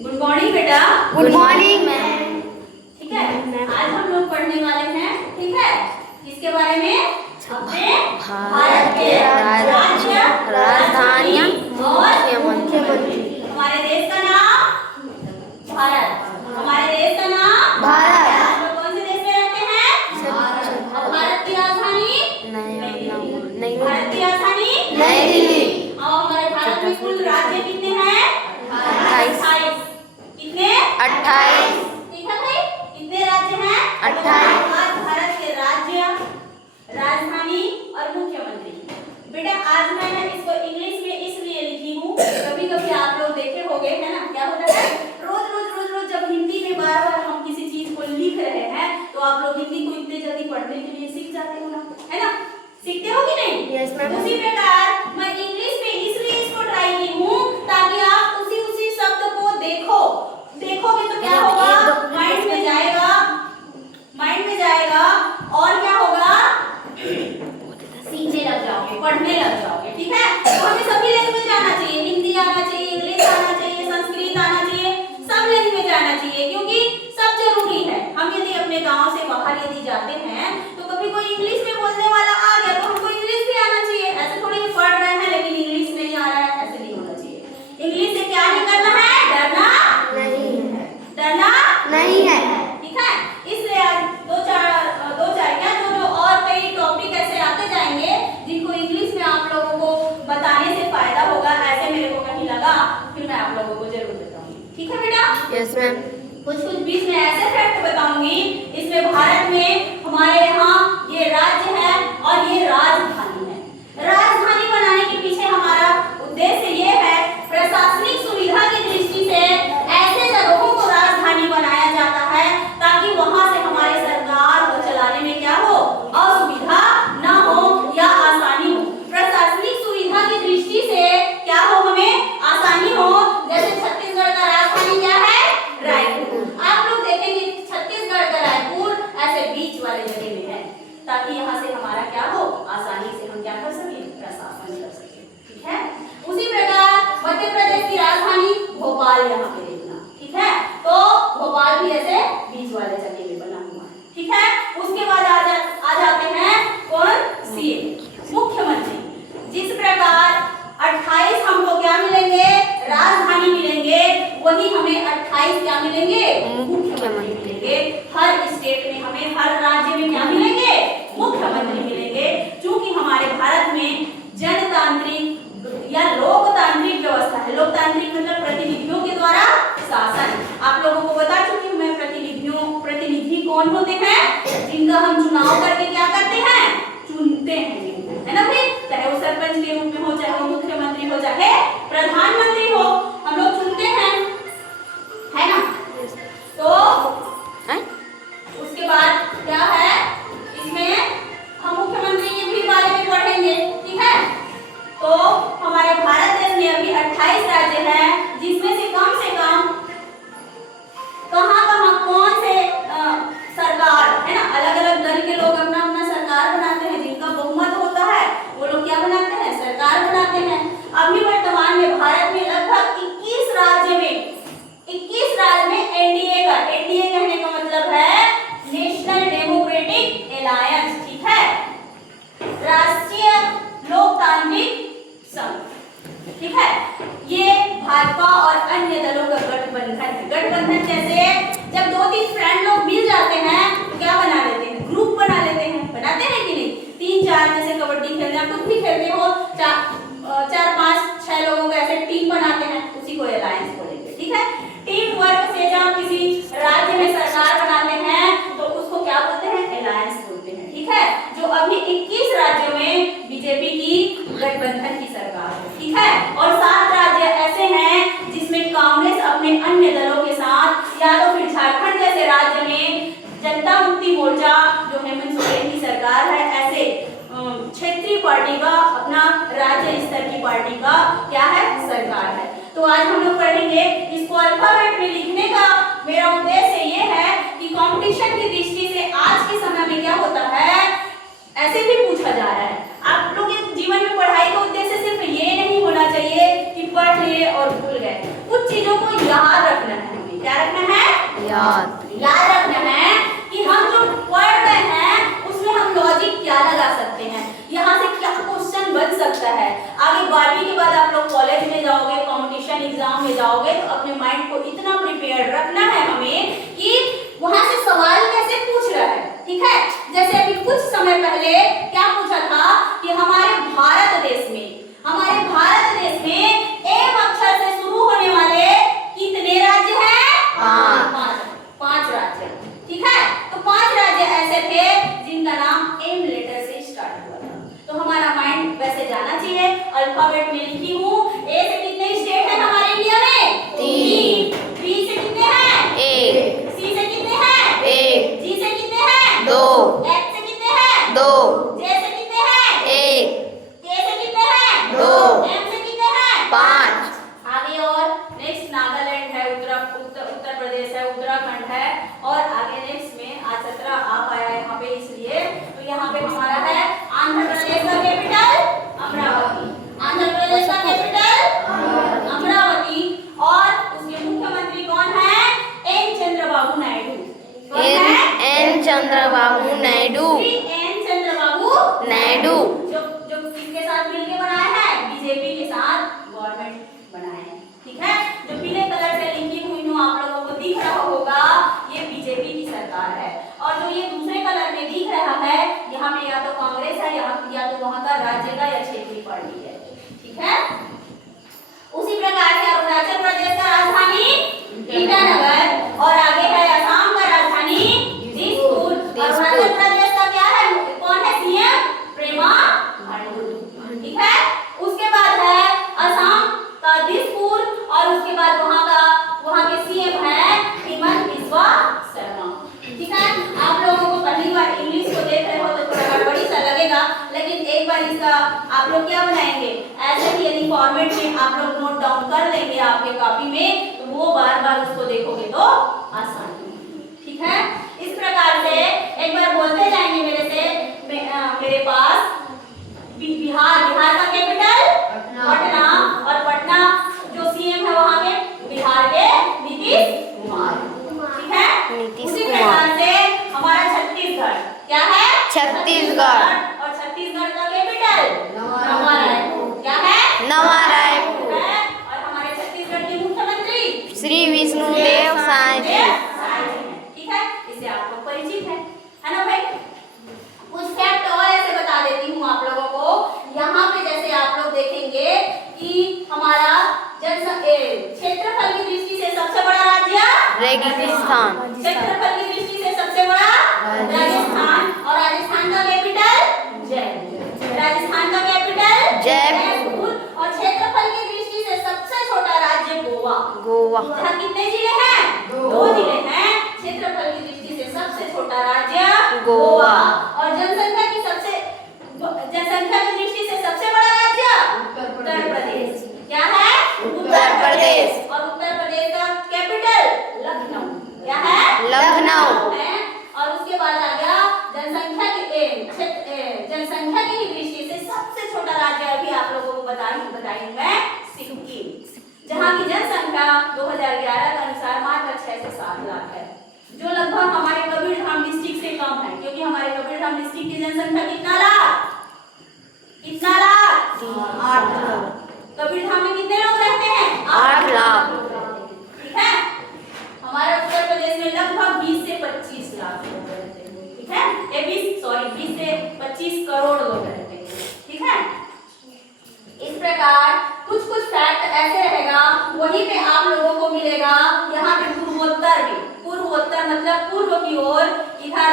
Good morning बेटा। Good morning ma'am. ठीक है, आज हम लोग पढ़ने वाले हैं, ठीक है, किसके बारे में? अपने भारत के राज्य, राजधानियां और मुख्यमंत्री। हमारे देश का नाम भारत। हमारे देश का नाम भारत। हम लोग कौन से देश में रहते हैं? भारत की राजधानी नहीं, भारत की राजधानी नई दिल्ली। और हमारे भारत में कुल राज्य कितने हैं? 28। कितने? 28। ठीक है भाई, कितने राज्य हैं? 28। आज भारत के राज्य, राजधानी और मुख्यमंत्री। बेटा आज मैं ना इसको इंग्लिश में इसलिए लिखी हूँ, कभी कभी आप लोग देखे होंगे, है ना, क्या होता है रोज जब हिंदी में बार बार हम किसी चीज को लिख रहे हैं तो आप लोग हिंदी को इतने जल्दी पढ़ने के लिए सीख जाते हो ना, है ना, सीखते हो कि नहीं? Yes ma'am. उसी प्रकार मैं इंग्लिश में इसलिए इसको ट्राई की हूँ ताकि आप उसी शब्द को देखोगे तो क्या होगा, माइंड में जाएगा और क्या होगा, सीखने लग जाओगे, पढ़ने लग जाओगे। ठीक है, तो हमें सभी लैंग्वेज आना चाहिए, हिंदी आना चाहिए, इंग्लिश आना चाहिए, संस्कृत आना चाहिए, सब लैंग्वेज आना चाहिए, क्योंकि सब जरूरी है। हम यदि अपने गांव से बाहर यदि जाते हैं तो कभी कोई इंग्लिश में बोलने वाला आ गया तो हमको इंग्लिश भी आना चाहिए। ऐसे थोड़ी पढ़ रहे हैं लेकिन इंग्लिश नहीं आ रहा है, ऐसे नहीं होना चाहिए। इंग्लिश से क्या नहीं करना है, डरना नहीं है। ठीक है, इसलिए आज दो चार क्या जो और कई टॉपिक ऐसे आते जाएंगे जिनको इंग्लिश में आप लोगों को बताने से फायदा होगा, ऐसे मेरे को कहीं लगा, फिर मैं आप लोगों को जरूर बताऊंगी। ठीक है बेटा? Yes ma'am. कुछ बीच में ऐसे फैक्ट बताऊंगी। इसमें भारत में हमारे यहाँ ये राज्य है और ये राजधानी है। राजधानी बनाने के पीछे हमारा उद्देश्य ये है, प्रशासनिक सुविधा की दृष्टि से ऐसे जगहों को राजधानी बनाया जाता है ताकि वहां से हमारे सरकार को चलाने में क्या हो, असुविधा न हो या आसानी हो। प्रशासनिक सुविधा की दृष्टि से क्या हो, हमें आसानी हो। जैसे छत्तीसगढ़ का राजधानी क्या है, रायपुर। आप लोग देखेंगे छत्तीसगढ़ का रायपुर ऐसे बीच वाले जगह में है ताकि यहाँ से हमारा क्या हो, आसानी से हम क्या कर सके, प्रशासन कर सके। ठीक है, उसी प्रकार मध्य प्रदेश की राजधानी भोपाल यहाँ पे देखना। ठीक है, तो भोपाल भी ऐसे बीच वाले जगह में बना हुआ है। ठीक है, उसके बाद आ जाते हैं कौन, सीएम, मुख्यमंत्री। जिस प्रकार 28 हमको क्या मिलेंगे, राजधानी मिलेंगे, वही हमें 28 क्या मिलेंगे, मुख्यमंत्री मिलेंगे। हर स्टेट में हमें, हर राज्य में क्या मिलेंगे, मुख्यमंत्री मिलेंगे। क्योंकि हमारे भारत में जनतांत्रिक या लोकतांत्रिक व्यवस्था है। लोकतांत्रिक मतलब प्रतिनिधियों के द्वारा शासन। आप लोगों को बता चुकी हूँ मैं, प्रतिनिधि कौन होते हैं, जिनका हम चुनाव करके क्या करते हैं, चुनते हैं, है ना भाई। चाहे वो सरपंच के रूप में हो, चाहे वो मुख्यमंत्री हो, चाहे प्रधानमंत्री हो, हम लोग चुनते हैं, है ना। तो उसके बाद क्या है, इसमें हम मुख्यमंत्री के भी बारे में पढ़ेंगे। ठीक है, तो हमारे भारत देश में अभी 28 राज्य हैं, जिसमें से कम कहाँ कौन से सरकार है ना, अलग अलग दल के लोग अपना अपना सरकार बनाते हैं। जिनका बहुमत होता है वो लोग क्या बनाते हैं, सरकार बनाते हैं। अभी वर्तमान में भारत में लगभग 21 राज्य में एनडीए कहने का मतलब है नेशनल डेमोक्रेटिक एलायंस। ठीक है, राष्ट्रीय लोकतांत्रिक संघ। ठीक है, ये भाजपा और अन्य दलों का गठबंधन है। गठबंधन जैसे जब 2-3 फ्रेंड लोग मिल जाते हैं तो क्या बना लेते हैं, ग्रुप बना लेते हैं, बनाते हैं कि नहीं। 3-4 जैसे कबड्डी खेलते हैं, कुछ भी खेलते हो, 4-5-6 लोगों का ऐसे टीम बनाते हैं, उसी को एलायंस बोलेंगे। ठीक है, टीम वर्क से जब किसी राज्य में सरकार बनाते हैं तो उसको क्या बोलते हैं, एलायंस बोलते हैं। ठीक है, जो अभी 21 राज्यों में बीजेपी की गठबंधन की सरकार है। ठीक है, और 7 राज्य ऐसे हैं जिसमें कांग्रेस अपने अन्य दलों के साथ, या तो फिर झारखंड जैसे राज्य में जनता मुक्ति मोर्चा जो हेमंत सोरेन की सरकार है, ऐसे क्षेत्रीय पार्टी का, अपना राज्य स्तर की पार्टी का क्या है, सरकार है। तो आज हम लोग पढ़ेंगे इसको अल्फाबेट में लिखने का मेरा उद्देश्य ये है कि कंपटीशन की दृष्टि से आज के समय में क्या होता है, ऐसे भी पूछा जा रहा है। आप लोग के जीवन में पढ़ाई का उद्देश्य सिर्फ ये नहीं होना चाहिए कि पढ़ लिए और भूल गए। कुछ चीजों को याद रखना याद रखना है कि हम जो पढ़ रहे हैं उसमें हम लॉजिक क्या लगा सकते हैं, यहाँ से क्या क्वेश्चन बन सकता है। आगे 12वीं के बाद आप लोग कॉलेज में जाओगे, कंपटीशन एग्जाम में जाओगे तो अपने माइंड को इतना प्रिपेयर रखना है हमें कि वहां से सवाल कैसे पूछ रहा है, ठीक है। जैसे अभी कुछ समय पहले क्या पूछा था कि हमारे भारत देश में एम अक्षर से शुरू होने वाले कितने राज्य हैं? पांच राज्य, ठीक है। तो 5 राज्य ऐसे थे जिनका नाम एम लेटर से स्टार्ट हुआ था। तो हमारा माइंड वैसे जाना चाहिए। अल्फाबेट में लिखी हूँ, ए से कितने स्टेट हैं हमारे इंडिया में? 3। बी से कितने हैं? 1 सी से कितने हैं? 1 जी से कितने हैं? 2 एच से कितने हैं? 2 जे से कितने हैं? 1 के से कितने हैं? 2 एम से कितने हैं? 5 आगे और नेक्स्ट नागालैंड है, उत्तर प्रदेश है, उत्तराखंड है, और आगे नेक्स्ट में आज 17 आ पाया है यहाँ पे, इसलिए तो यहाँ पे हमारा है आंध्र प्रदेश का कैपिटल अमरावती। आंध्र प्रदेश का कैपिटल अमरावती, और उसके मुख्यमंत्री कौन है? एन चंद्रबाबू नायडू। कौन है? एन चंद्रबाबू नायडू। एन चंद्रबाबू नायडू जो किसके साथ मिलकर बनाया है? बीजेपी के साथ गवर्नमेंट बनाए हैं, ठीक है। जो पीले कलर से लिखी हुई हूँ आप लोगों को दिख रहा होगा, ये बीजेपी की सरकार है। और जो ये दूसरे कलर में दिख रहा है, यहाँ पे या तो कांग्रेस है या तो वहाँ का राज्य का या क्षेत्रीय पार्टी है, ठीक है। उसी प्रकार से अरुणाचल प्रदेश का राजधानी ईटानगर, और आगे है असम का राजधानी दिसपुर। अरुणाचल प्रदेश का क्या है? कौन है सीएम? प्रेमा खांडू, ठीक है। उसके बाद है असम का दिसपुर, और उसके बाद वहाँ के सीएम है हेमंत बिस्वा शर्मा, ठीक है। आप लोगों को पहली बार इंग्लिश को देख रहे हो तो थोड़ा गड़बड़ी सा लगेगा, लेकिन एक बार इसका आप लोग क्या बनाएंगे, ऐसे ही यदि फॉर्मेट में आप लोग नोट डाउन कर लेंगे आपके कॉपी में, तो वो बार बार उसको देखोगे तो आसान होगी, ठीक है। इस प्रकार से एक बार बोलते जाएंगे मेरे पास बिहार का कैपिटल पटना, और पटना जो सीएम है वहाँ के बिहार के नीतीश कुमार, ठीक है। उसी प्रकार से हमारा छत्तीसगढ़ क्या है? छत्तीसगढ़, और छत्तीसगढ़ का कैपिटल नवा रायपुर, क्या है? नवा रायपुर। और हमारे छत्तीसगढ़ के मुख्यमंत्री श्री विष्णुदेव साय जी, ठीक है। इससे आप लोग परिचित है ना भाई। कुछ फैक्ट और ऐसे बता देती हूँ आप लोगों को। यहाँ पे जैसे आप लोग देखेंगे कि हमारा क्षेत्रफल की दृष्टि से सबसे बड़ा राज्य रेगिस्तान, क्षेत्रफल की दृष्टि से सबसे बड़ा राजस्थान, और राजस्थान का कैपिटल जयपुर। राजस्थान का कैपिटल जयपुर, और क्षेत्रफल की दृष्टि से सबसे छोटा राज्य गोवा। जहाँ कितने जिले हैं? 2 जिले हैं। क्षेत्रफल की दृष्टि से सबसे छोटा राज्य गोवा, और जनसंख्या की दृष्टि से सबसे बड़ा राज्य उत्तर प्रदेश, क्या है? उत्तर प्रदेश, और उत्तर प्रदेश का कैपिटल लखनऊ, क्या है? लखनऊ है। और उसके बाद आ गया जनसंख्या की दृष्टि से सबसे छोटा राज्य अभी आप लोगों को बताई मैं सिक्किम, जहाँ की जनसंख्या 2011 के अनुसार मात्र 6 से 7 लाख है, जो लगभग हमारे कबीरधाम डिस्ट्रिक्ट से कम है, क्योंकि हमारे कबीरधाम डिस्ट्रिक्ट की जनसंख्या कितना लाख? 8 लाख। कबीरधाम में कितने लोग रहते हैं? 8 लाख, ठीक है। हमारे उत्तर प्रदेश में लगभग 20 से 25 लाख लोग रहते हैं, ठीक है। 20 से 25 करोड़ लोग रहते हैं, ठीक है। इस प्रकार कुछ फैक्ट ऐसे रहेगा, वहीं पे आप लोगों को मिलेगा। यहाँ पे पूर्वोत्तर में, पूर्वोत्तर मतलब पूर्व की ओर, इधर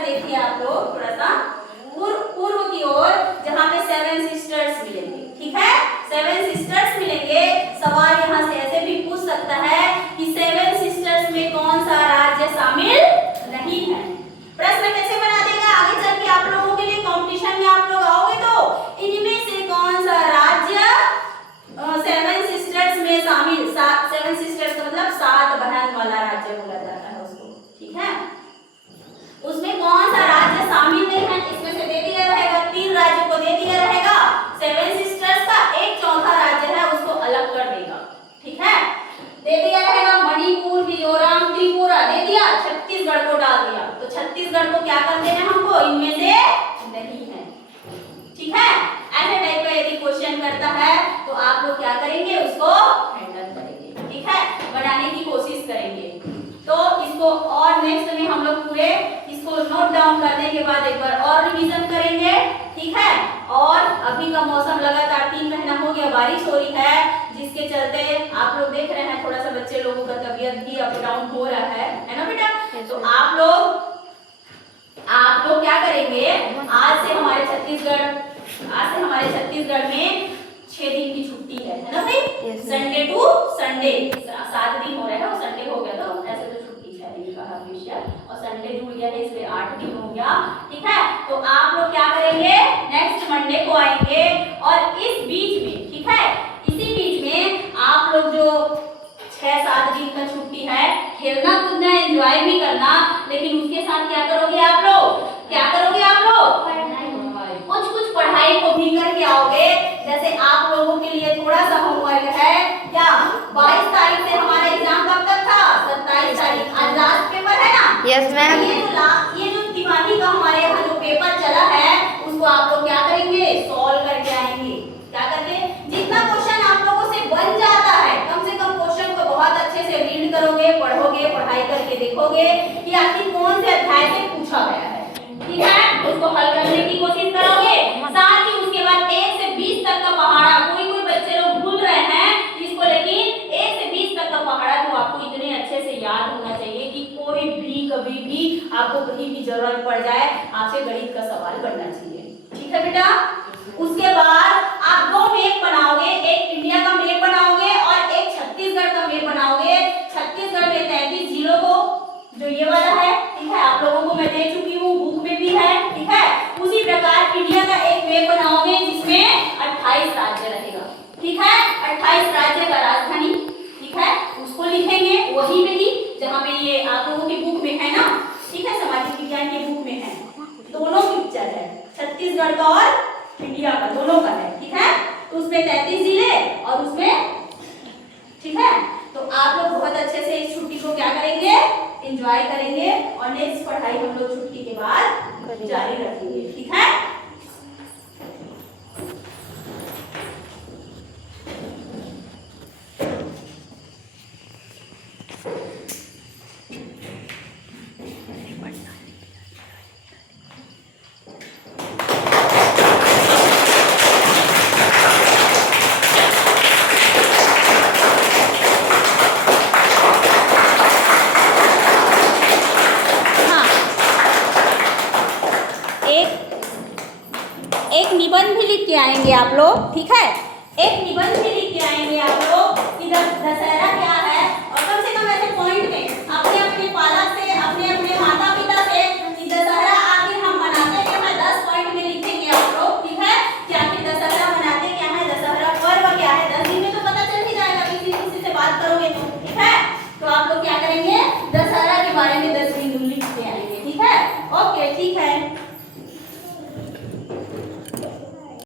देखिए आप लोग थोड़ा सा पूर्व की ओर, जहाँ पे 7 सिस्टर्स मिलेंगे, ठीक है। 7 सिस्टर्स मिलेंगे। सवाल यहाँ से ऐसे भी पूछ सकता है कि 7 सिस्टर्स में कौन सा राज्य शामिल नहीं है। प्रश्न कैसे बना देगा आगे चल के आप लोगों के लिए, कंपटीशन में आप लोग आओगे तो इनमें से कौन सा राज्य 7 सिस्टर्स में शामिल, 7 सिस्टर्स का मतलब 7 बहन वाला राज्य बोला जाता है उसको, ठीक है। उसमें कौन सा राज्य शामिल नहीं है, इसमें से दे दिया रहेगा, 3 राज्य को दे दिया रहेगा 7 सिस्टर्स का, एक चौथा राज्य है उसको अलग कर देगा, ठीक है। छत्तीसगढ़ को क्या कर देना हमको इनमें से नहीं है। ठीक है, ऐसे टाइप का यदि क्वेश्चन करता है तो आप लोग क्या करेंगे, उसको हैंडल करेंगे। ठीक है, बनाने की कोशिश करेंगे। तो इसको और नेक्स्ट में हम लोग पूरे इसको नोट डाउन करने के बाद एक बार और रिवीजन करेंगे। ठीक है, और अभी का मौसम लगातार 3 महीना हो गया बारिश हो रही है, जिसके चलते आप लोग देख रहे हैं थोड़ा सा बच्चे लोगों का तबीयत भी अप डाउन हो रहा है ना बेटा। तो आप लोग क्या करेंगे, आज से हमारे छत्तीसगढ़ में 6 दिन की छुट्टी है ना भाई। संडे टू संडे 7 दिन हो रहे हैं, और संडे हो गया तो ऐसे तो छुट्टी 6 दिन का हमेशा, और संडे जुड़ गया है इसलिए 8 दिन हो गया। ठीक है, तो आप लोग क्या करेंगे, नेक्स्ट मंडे को आएंगे, और इस बीच में, ठीक है, इसी बीच में आप लोग जो 6-7 दिन का छुट्टी है, खेलना कूदना एंजॉय भी करना, लेकिन उसके साथ क्या करोगे आप लोग, कुछ पढ़ाई को भी करके आओगे। जैसे आप लोगों के लिए थोड़ा सा होमवर्क है क्या, 22 तारीख से हमारा एग्जाम कब तक था, 27 तारीख, आज लास्ट पेपर है ना। Yes ma'am. ये जो तिमाही का हमारे यहाँ जो पेपर चला है, उसको आप लोग क्या करेंगे, सॉल्व करके आएंगे। क्या करके, जितना क्वेश्चन आप लोगों से बन जाता है, कम से कम क्वेश्चन को बहुत अच्छे से रीड करोगे, पढ़ोगे, पढ़ाई करके देखोगे कि आखिर कौन से अध्याय से पूछा गया है। ठीक है, उसको हल करने की कोशिश करोगे। साथ ही उसके बाद 1 से 20 तक का पहाड़ा, कोई बच्चे लोग भूल रहे हैं इसको, लेकिन 1 से 20 तक का पहाड़ा तो आपको इतने अच्छे से याद होना चाहिए कि कोई भी कभी भी आपको कहीं भी जरूरत पड़ जाए, आपसे गणित का सवाल बनना चाहिए। ठीक है बेटा, उसके बाद आप 2 मैप बनाओगे, एक इंडिया का मैप बनाओगे और एक छत्तीसगढ़ का मैप बनाओगे। छत्तीसगढ़ में 33 जिलों को, जो ये वाला है, ठीक है, आप लोगों को मैं दे चुकी हूँ, बुक में भी है। ठीक है, उसी प्रकार इंडिया का एक मैप बनाओगे जिसमें 28 राज्य रहेगा। ठीक है, 28 राज्य का राजधानी, ठीक है, उसको लिखेंगे वहीं पे ही जहाँ पे ये आप लोगों की बुक में है ना। ठीक है, सामाजिक विज्ञान की बुक में है, दोनों पिक्चर है, छत्तीसगढ़ का और इंडिया का, दोनों का है। ठीक है, तो उसमें 33 जिले और उसमें, ठीक है, तो आप लोग बहुत अच्छे से इस छुट्टी को क्या करेंगे, एंजॉय करेंगे, और नेक्स्ट पढ़ाई हम लोग छुट्टी के बाद जारी रखेंगे। ठीक है, एक निबंध भी लिख के आएंगे आप लोग। ठीक है, एक निबंध भी लिख के आएंगे आप लोग कि दशहरा क्या